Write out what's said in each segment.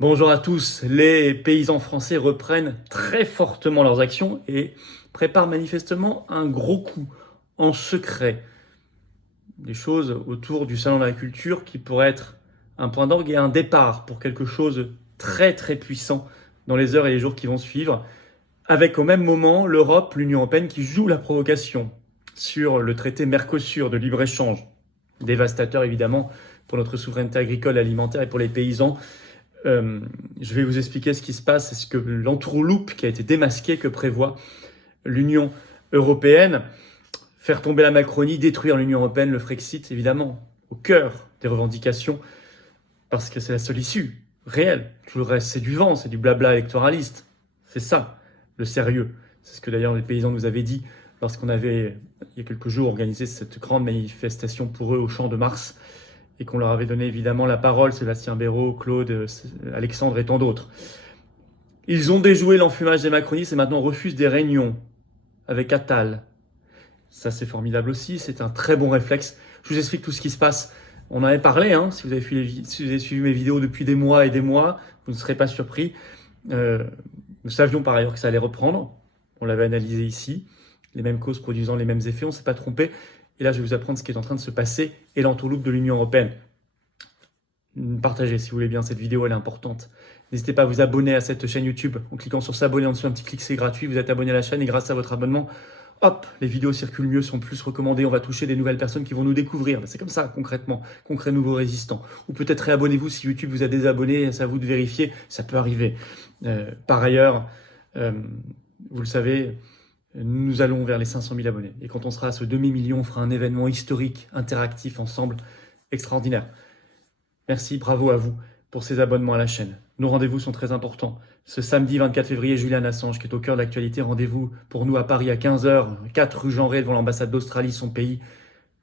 Bonjour à tous. Les paysans français reprennent très fortement leurs actions et préparent manifestement un gros coup en secret. Des choses autour du salon de l'agriculture qui pourraient être un point d'orgue et un départ pour quelque chose de très très puissant dans les heures et les jours qui vont suivre. Avec au même moment l'Europe, l'Union européenne qui joue la provocation sur le traité Mercosur de libre-échange. Dévastateur évidemment pour notre souveraineté agricole, alimentaire et pour les paysans. Je vais vous expliquer ce qui se passe, ce que l'entourloupe qui a été démasquée que prévoit l'Union européenne. Faire tomber la Macronie, détruire l'Union européenne, le Frexit, évidemment, au cœur des revendications, parce que c'est la seule issue réelle. Tout le reste, c'est du vent, c'est du blabla électoraliste. C'est ça, le sérieux. C'est ce que d'ailleurs les paysans nous avaient dit lorsqu'on avait, il y a quelques jours, organisé cette grande manifestation pour eux au Champ de Mars, et qu'on leur avait donné évidemment la parole, Sébastien Béraud, Claude, Alexandre et tant d'autres. Ils ont déjoué l'enfumage des macronistes et maintenant refusent des réunions avec Attal. Ça c'est formidable aussi, c'est un très bon réflexe. Je vous explique tout ce qui se passe. On en avait parlé, si vous avez suivi mes vidéos depuis des mois et des mois, vous ne serez pas surpris. Nous savions par ailleurs que ça allait reprendre, on l'avait analysé ici, les mêmes causes produisant les mêmes effets, on ne s'est pas trompé. Et là, je vais vous apprendre ce qui est en train de se passer et l'entourloupe de l'Union européenne. Partagez si vous voulez bien cette vidéo, elle est importante. N'hésitez pas à vous abonner à cette chaîne YouTube en cliquant sur s'abonner en dessous, un petit clic, c'est gratuit. Vous êtes abonné à la chaîne et grâce à votre abonnement, hop, les vidéos circulent mieux, sont plus recommandées. On va toucher des nouvelles personnes qui vont nous découvrir. C'est comme ça, concrètement, qu'on crée nouveaux résistants. Ou peut-être réabonnez-vous si YouTube vous a désabonné, c'est à vous de vérifier, ça peut arriver. Par ailleurs, vous le savez, nous allons vers les 500 000 abonnés. Et quand on sera à ce demi-million, on fera un événement historique, interactif, ensemble, extraordinaire. Merci, bravo à vous pour ces abonnements à la chaîne. Nos rendez-vous sont très importants. Ce samedi 24 février, Julian Assange, qui est au cœur de l'actualité, rendez-vous pour nous à Paris à 15h, 4 rue Jean Rey, devant l'ambassade d'Australie, son pays.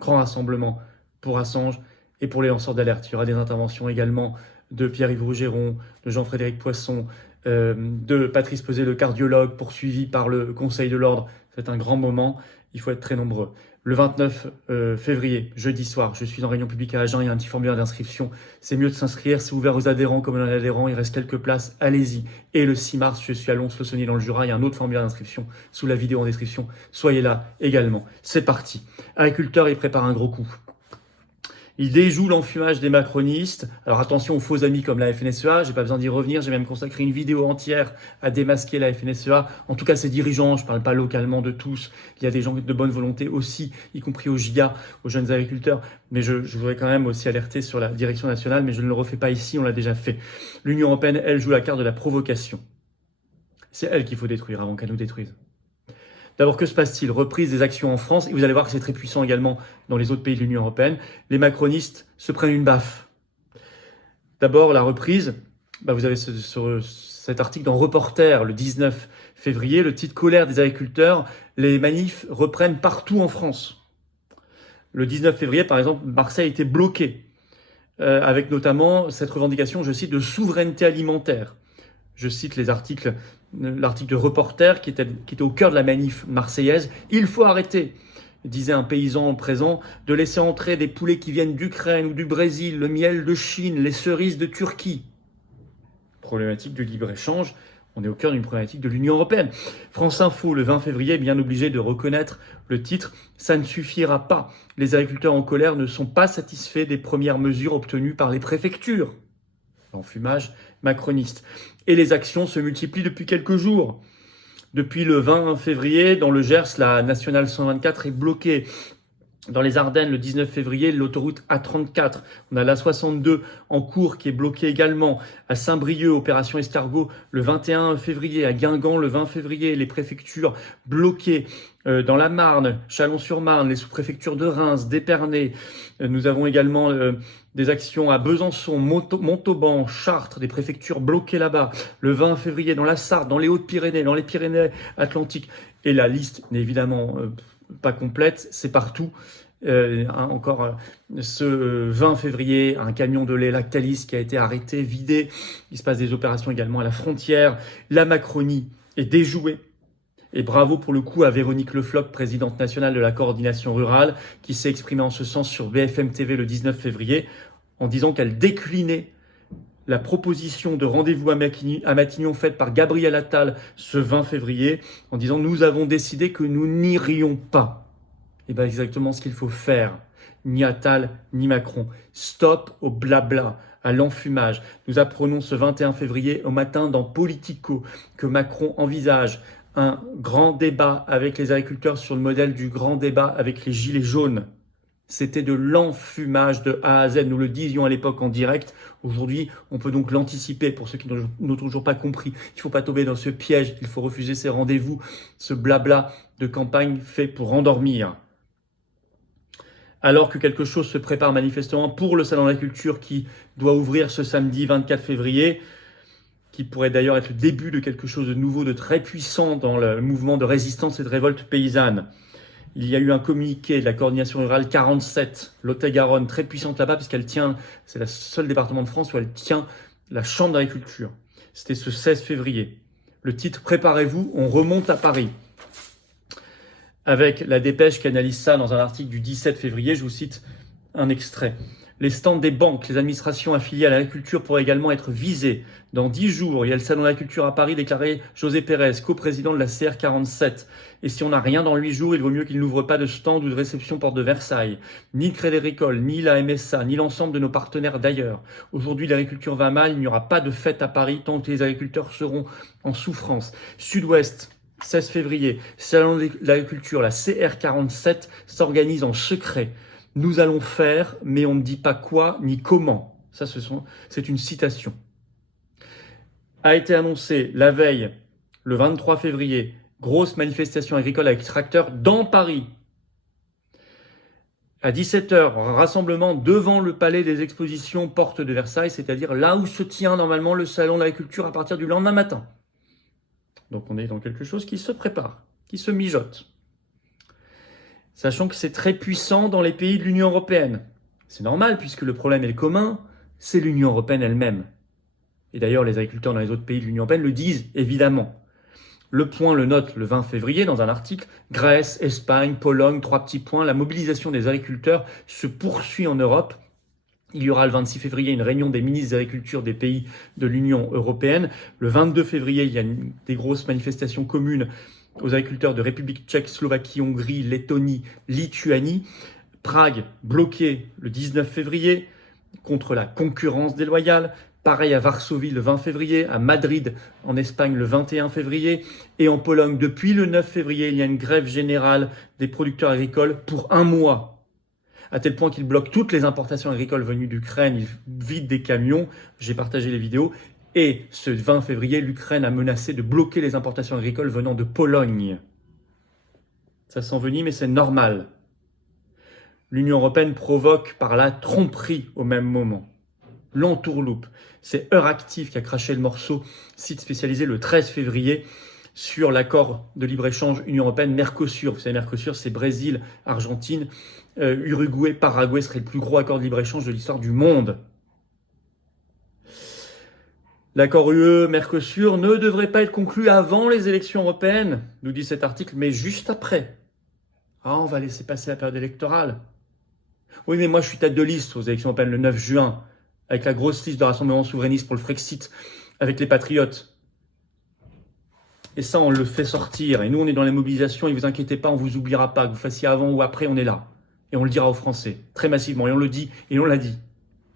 Grand rassemblement pour Assange et pour les lanceurs d'alerte. Il y aura des interventions également de Pierre-Yves Rougeron, de Jean-Frédéric Poisson, de Patrice Peset, le cardiologue, poursuivi par le Conseil de l'Ordre. C'est un grand moment, il faut être très nombreux. Le 29 février, jeudi soir, je suis en réunion publique à Agen, il y a un petit formulaire d'inscription. C'est mieux de s'inscrire, c'est ouvert aux adhérents comme aux non-adhérents, il reste quelques places, allez-y. Et le 6 mars, je suis à Lons-le-Saunier dans le Jura, il y a un autre formulaire d'inscription sous la vidéo en description. Soyez là également. C'est parti. Agriculteurs, ils préparent un gros coup. Il déjoue l'enfumage des macronistes. Alors attention aux faux amis comme la FNSEA, j'ai pas besoin d'y revenir, j'ai même consacré une vidéo entière à démasquer la FNSEA. En tout cas, ses dirigeants, je parle pas localement de tous, il y a des gens de bonne volonté aussi, y compris au GIA, aux jeunes agriculteurs. Mais je voudrais quand même aussi alerter sur la direction nationale, mais je ne le refais pas ici, on l'a déjà fait. L'Union européenne, elle, joue la carte de la provocation. C'est elle qu'il faut détruire avant qu'elle nous détruise. D'abord, que se passe-t-il? Reprise des actions en France, et vous allez voir que c'est très puissant également dans les autres pays de l'Union européenne. Les macronistes se prennent une baffe. D'abord, la reprise, vous avez cet article dans Reporter, le 19 février, le titre « Colère des agriculteurs, les manifs reprennent partout en France ». Le 19 février, par exemple, Marseille a été bloqué, avec notamment cette revendication, je cite, de souveraineté alimentaire. Je cite l'article de Reporter qui était au cœur de la manif marseillaise. Il faut arrêter, disait un paysan présent, de laisser entrer des poulets qui viennent d'Ukraine ou du Brésil, le miel de Chine, les cerises de Turquie. Problématique du libre-échange, on est au cœur d'une problématique de l'Union européenne. France Info, le 20 février, est bien obligé de reconnaître le titre « Ça ne suffira pas. Les agriculteurs en colère ne sont pas satisfaits des premières mesures obtenues par les préfectures. » L'enfumage macroniste. Et les actions se multiplient depuis quelques jours. Depuis le 20 février, dans le Gers, la nationale 124 est bloquée. Dans les Ardennes, le 19 février, l'autoroute A34. On a la 62 en cours qui est bloquée également. À Saint-Brieuc, opération Escargot, le 21 février. À Guingamp, le 20 février, les préfectures bloquées. Dans la Marne, Chalon-sur-Marne, les sous-préfectures de Reims, d'Épernay. Nous avons également des actions à Besançon, Montauban, Chartres, des préfectures bloquées là-bas. Le 20 février, dans la Sarthe, dans les Hautes-Pyrénées, dans les Pyrénées-Atlantiques. Et la liste n'est évidemment pas complète, c'est partout. Encore ce 20 février, un camion de lait Lactalis qui a été arrêté, vidé. Il se passe des opérations également à la frontière. La Macronie est déjouée. Et bravo pour le coup à Véronique Le Floch, présidente nationale de la coordination rurale, qui s'est exprimée en ce sens sur BFM TV le 19 février, en disant qu'elle déclinait la proposition de rendez-vous à Matignon faite par Gabriel Attal ce 20 février en disant « Nous avons décidé que nous n'irions pas ». Et bien exactement ce qu'il faut faire. Ni Attal, ni Macron. Stop au blabla, à l'enfumage. Nous apprenons ce 21 février au matin dans Politico que Macron envisage un grand débat avec les agriculteurs sur le modèle du grand débat avec les gilets jaunes. C'était de l'enfumage de A à Z. Nous le disions à l'époque en direct. Aujourd'hui, on peut donc l'anticiper pour ceux qui n'ont toujours pas compris. Il ne faut pas tomber dans ce piège. Il faut refuser ces rendez-vous, ce blabla de campagne fait pour endormir. Alors que quelque chose se prépare manifestement pour le Salon de la Culture qui doit ouvrir ce samedi 24 février, qui pourrait d'ailleurs être le début de quelque chose de nouveau, de très puissant dans le mouvement de résistance et de révolte paysanne. Il y a eu un communiqué de la coordination rurale 47, Lot-et-Garonne, très puissante là-bas, puisqu'elle tient, c'est le seul département de France où elle tient la chambre d'agriculture. C'était ce 16 février. Le titre « Préparez-vous, on remonte à Paris ». Avec la dépêche qui analyse ça dans un article du 17 février, je vous cite un extrait. Les stands des banques, les administrations affiliées à l'agriculture pourraient également être visés. Dans 10 jours, il y a le Salon de la Culture à Paris, déclaré José Pérez, coprésident de la CR47. Et si on n'a rien dans 8 jours, il vaut mieux qu'il n'ouvre pas de stand ou de réception porte de Versailles. Ni le Crédit Agricole, ni la MSA, ni l'ensemble de nos partenaires d'ailleurs. Aujourd'hui, l'agriculture va mal, il n'y aura pas de fête à Paris tant que les agriculteurs seront en souffrance. Sud-Ouest, 16 février, Salon de l'agriculture, la CR47 s'organise en secret. Nous allons faire, mais on ne dit pas quoi ni comment. Ça, c'est une citation. A été annoncé la veille, le 23 février, grosse manifestation agricole avec tracteurs dans Paris. À 17h, rassemblement devant le palais des expositions porte de Versailles, c'est-à-dire là où se tient normalement le Salon de l'agriculture à partir du lendemain matin. Donc on est dans quelque chose qui se prépare, qui se mijote. Sachant que c'est très puissant dans les pays de l'Union européenne. C'est normal puisque le problème est le commun, c'est l'Union européenne elle-même. Et d'ailleurs, les agriculteurs dans les autres pays de l'Union européenne le disent, évidemment. Le Point le note le 20 février dans un article, Grèce, Espagne, Pologne, 3 petits points, la mobilisation des agriculteurs se poursuit en Europe. Il y aura le 26 février une réunion des ministres de l'agriculture des pays de l'Union européenne. Le 22 février, il y a des grosses manifestations communes aux agriculteurs de République tchèque, Slovaquie, Hongrie, Lettonie, Lituanie. Prague bloqué le 19 février contre la concurrence déloyale. Pareil à Varsovie le 20 février, à Madrid en Espagne le 21 février et en Pologne depuis le 9 février, il y a une grève générale des producteurs agricoles pour 1 mois. À tel point qu'ils bloquent toutes les importations agricoles venues d'Ukraine, ils vident des camions, j'ai partagé les vidéos. Et ce 20 février, l'Ukraine a menacé de bloquer les importations agricoles venant de Pologne. Ça s'envenime, mais c'est normal. L'Union européenne provoque par la tromperie au même moment. L'entourloupe. C'est Euractiv qui a craché le morceau, site spécialisé le 13 février, sur l'accord de libre-échange Union européenne-Mercosur. Vous savez, Mercosur, c'est Brésil, Argentine, Uruguay, Paraguay serait le plus gros accord de libre-échange de l'histoire du monde. L'accord UE-Mercosur ne devrait pas être conclu avant les élections européennes, nous dit cet article, mais juste après. Ah, on va laisser passer la période électorale. Oui, mais moi je suis tête de liste aux élections européennes le 9 juin, avec la grosse liste de rassemblement souverainiste pour le Frexit, avec les patriotes. Et ça, on le fait sortir. Et nous, on est dans les mobilisations, et vous inquiétez pas, on vous oubliera pas, que vous fassiez avant ou après, on est là. Et on le dira aux Français, très massivement, et on le dit, et on l'a dit.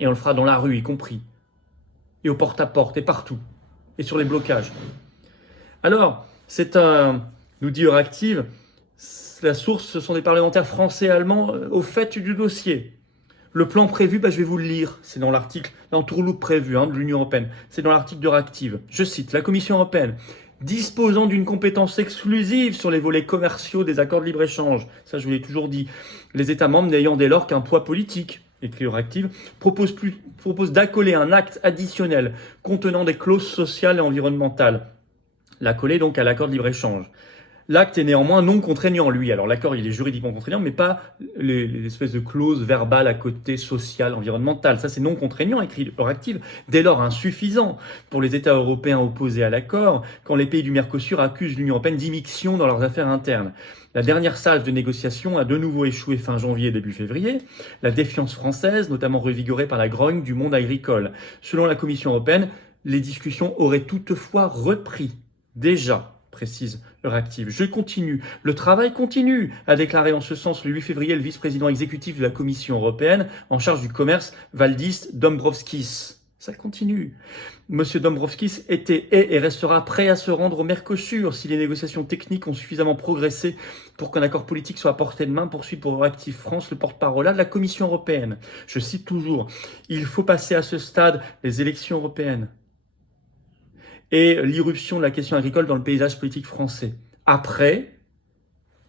Et on le fera dans la rue, y compris. Et au porte-à-porte, et partout. Et sur les blocages. Alors, nous dit Euractiv, la source, ce sont des parlementaires français et allemands au fait du dossier. Le plan prévu, je vais vous le lire. C'est dans l'article, l'entourloupe prévu de l'Union européenne. C'est dans l'article d'Euractiv. Je cite, la Commission européenne, disposant d'une compétence exclusive sur les volets commerciaux des accords de libre-échange. Ça, je vous l'ai toujours dit. Les États membres n'ayant dès lors qu'un poids politique. Écrit Euractiv, propose d'accoler un acte additionnel contenant des clauses sociales et environnementales. L'accoler donc à l'accord de libre-échange. L'acte est néanmoins non contraignant, lui. Alors l'accord, il est juridiquement contraignant, mais pas les espèces de clauses verbales à côté social, environnemental. Ça, c'est non contraignant, écrit Euractiv. Dès lors, insuffisant pour les États européens opposés à l'accord, quand les pays du Mercosur accusent l'Union européenne d'immixtion dans leurs affaires internes. La dernière salve de négociations a de nouveau échoué fin janvier, début février. La défiance française, notamment revigorée par la grogne du monde agricole. Selon la Commission européenne, les discussions auraient toutefois repris. Déjà, précise Euractiv. Je continue. Le travail continue, a déclaré en ce sens le 8 février le vice-président exécutif de la Commission européenne en charge du commerce, Valdis Dombrovskis. Ça continue. Monsieur Dombrovskis était, est et restera prêt à se rendre au Mercosur si les négociations techniques ont suffisamment progressé pour qu'un accord politique soit à portée de main, poursuit pour Euractiv France le porte-parole de la Commission européenne. Je cite toujours, il faut passer à ce stade les élections européennes et l'irruption de la question agricole dans le paysage politique français. Après,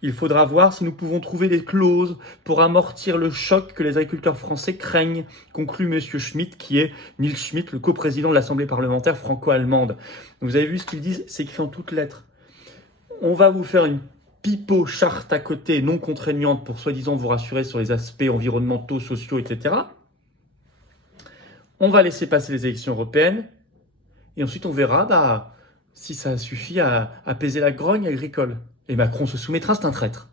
il faudra voir si nous pouvons trouver des clauses pour amortir le choc que les agriculteurs français craignent, conclut M. Schmitt, qui est Nils Schmitt, le coprésident de l'Assemblée parlementaire franco-allemande. Vous avez vu ce qu'ils disent, c'est écrit en toutes lettres. On va vous faire une pipeau charte à côté non contraignante pour soi-disant vous rassurer sur les aspects environnementaux, sociaux, etc. On va laisser passer les élections européennes et ensuite on verra si ça suffit à apaiser la grogne agricole. Et Macron se soumettra, c'est un traître.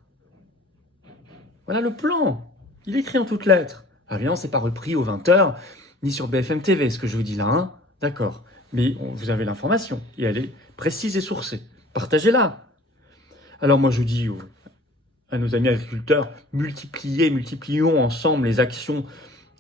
Voilà le plan. Il est écrit en toutes lettres. Ah bien, c'est pas repris aux 20h, ni sur BFM TV, ce que je vous dis là, hein. D'accord. Mais vous avez l'information, et elle est précise et sourcée. Partagez-la. Alors moi je dis à nos amis agriculteurs, multiplions ensemble les actions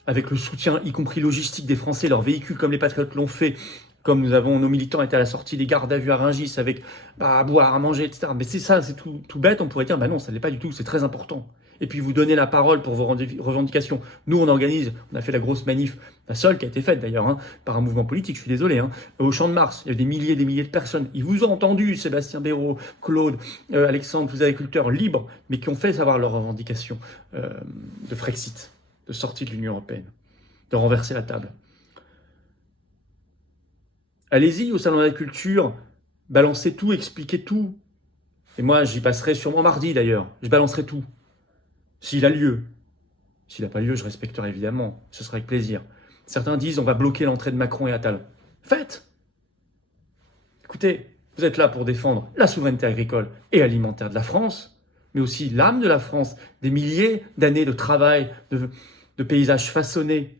avec le soutien, y compris logistique des Français, leurs véhicules comme les Patriotes l'ont fait, comme nous avons, nos militants étaient à la sortie des gardes à vue à Rungis avec à boire, à manger, etc. Mais c'est ça, c'est tout bête, on pourrait dire, non, ça ne l'est pas du tout, c'est très important. Et puis vous donnez la parole pour vos revendications. Nous, on organise, on a fait la grosse manif, la seule qui a été faite d'ailleurs, par un mouvement politique, je suis désolé, au Champ de Mars, il y a des milliers de personnes. Ils vous ont entendu, Sébastien Béraud, Claude, Alexandre, tous les agriculteurs libres, mais qui ont fait savoir leurs revendications de Frexit, de sortie de l'Union européenne, de renverser la table. Allez-y au Salon de la Culture, balancez tout, expliquez tout. Et moi, j'y passerai sûrement mardi d'ailleurs. Je balancerai tout. S'il a lieu. S'il n'a pas lieu, je respecterai évidemment. Ce sera avec plaisir. Certains disent on va bloquer l'entrée de Macron et Attal. Faites! Écoutez, vous êtes là pour défendre la souveraineté agricole et alimentaire de la France, mais aussi l'âme de la France, des milliers d'années de travail, de paysages façonnés,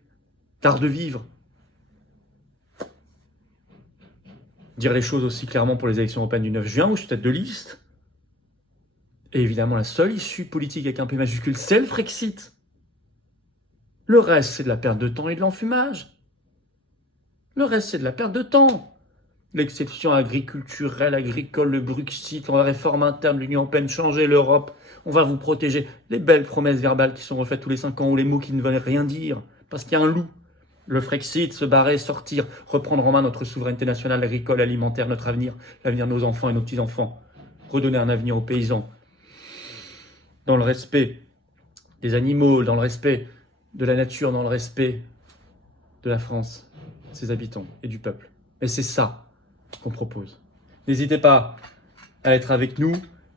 d'art de vivre. Dire les choses aussi clairement pour les élections européennes du 9 juin, où je suis tête de liste. Et évidemment, la seule issue politique avec un P majuscule, c'est le Frexit. Le reste, c'est de la perte de temps et de l'enfumage. Le reste, c'est de la perte de temps. L'exception agriculturelle, agricole, le Bruxit, la réforme interne de l'Union européenne, changer l'Europe, on va vous protéger. Les belles promesses verbales qui sont refaites tous les 5 ans, ou les mots qui ne veulent rien dire, parce qu'il y a un loup. Le Frexit, se barrer, sortir, reprendre en main notre souveraineté nationale, agricole, alimentaire, notre avenir, l'avenir de nos enfants et nos petits-enfants. Redonner un avenir aux paysans. Dans le respect des animaux, dans le respect de la nature, dans le respect de la France, ses habitants et du peuple. Et c'est ça qu'on propose. N'hésitez pas à être avec nous.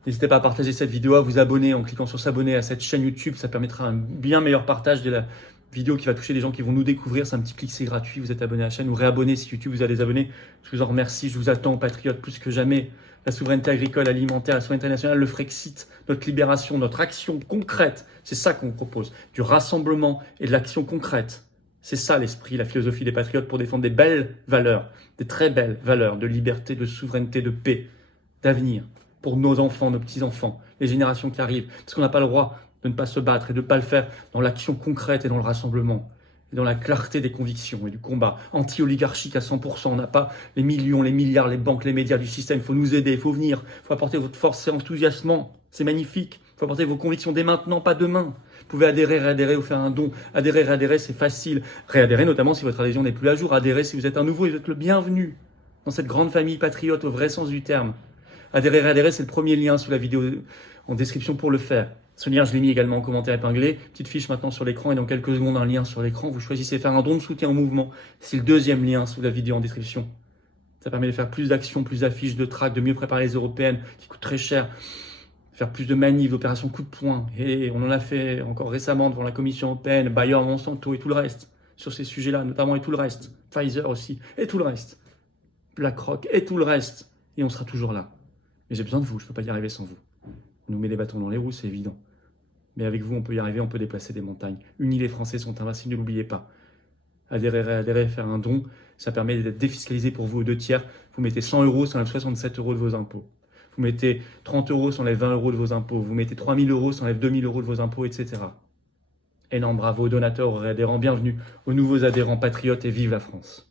N'hésitez pas à partager cette vidéo, à vous abonner en cliquant sur s'abonner à cette chaîne YouTube. Ça permettra un bien meilleur partage de la vidéo qui va toucher des gens qui vont nous découvrir. C'est un petit clic, c'est gratuit. Vous êtes abonné à la chaîne ou réabonné si YouTube vous a désabonné. Je vous en remercie. Je vous attends, patriotes, plus que jamais. La souveraineté agricole, alimentaire, la souveraineté nationale, le Frexit, notre libération, notre action concrète. C'est ça qu'on propose. Du rassemblement et de l'action concrète. C'est ça l'esprit, la philosophie des patriotes pour défendre des belles valeurs, des très belles valeurs de liberté, de souveraineté, de paix, d'avenir pour nos enfants, nos petits-enfants, les générations qui arrivent. Parce qu'on n'a pas le droit de ne pas se battre et de ne pas le faire dans l'action concrète et dans le rassemblement, et dans la clarté des convictions et du combat anti-oligarchique à 100%. On n'a pas les millions, les milliards, les banques, les médias du système. Il faut nous aider, il faut venir, il faut apporter votre force et enthousiasme. C'est magnifique. Il faut apporter vos convictions dès maintenant, pas demain. Vous pouvez adhérer, réadhérer ou faire un don. Adhérer, réadhérer, c'est facile. Réadhérer notamment si votre adhésion n'est plus à jour. Adhérer si vous êtes un nouveau et vous êtes le bienvenu dans cette grande famille patriote au vrai sens du terme. Adhérer, réadhérer, c'est le premier lien sous la vidéo en description pour le faire. Ce lien, je l'ai mis également en commentaire épinglé. Petite fiche maintenant sur l'écran et dans quelques secondes, un lien sur l'écran. Vous choisissez faire un don de soutien au mouvement. C'est le deuxième lien sous la vidéo en description. Ça permet de faire plus d'actions, plus d'affiches, de tracts, de mieux préparer les européennes qui coûtent très cher, faire plus de manifs, d'opérations coup de poing. Et on en a fait encore récemment devant la Commission européenne, Bayer, Monsanto et tout le reste, sur ces sujets-là notamment et tout le reste. Pfizer aussi, et tout le reste. BlackRock et tout le reste. Et on sera toujours là. Mais j'ai besoin de vous, je ne peux pas y arriver sans vous. On nous met des bâtons dans les roues, c'est évident. Mais avec vous, on peut y arriver, on peut déplacer des montagnes. Unis, les Français sont invincibles, ne l'oubliez pas. Adhérer, faire un don, ça permet d'être défiscalisé pour vous aux 2/3. Vous mettez 100 €, ça enlève 67 € de vos impôts. Vous mettez 30 €, ça enlève 20 € de vos impôts. Vous mettez 3 000 €, ça enlève 2 000 € de vos impôts, etc. Énorme bravo aux donateurs, aux adhérents, bienvenue aux nouveaux adhérents patriotes et vive la France.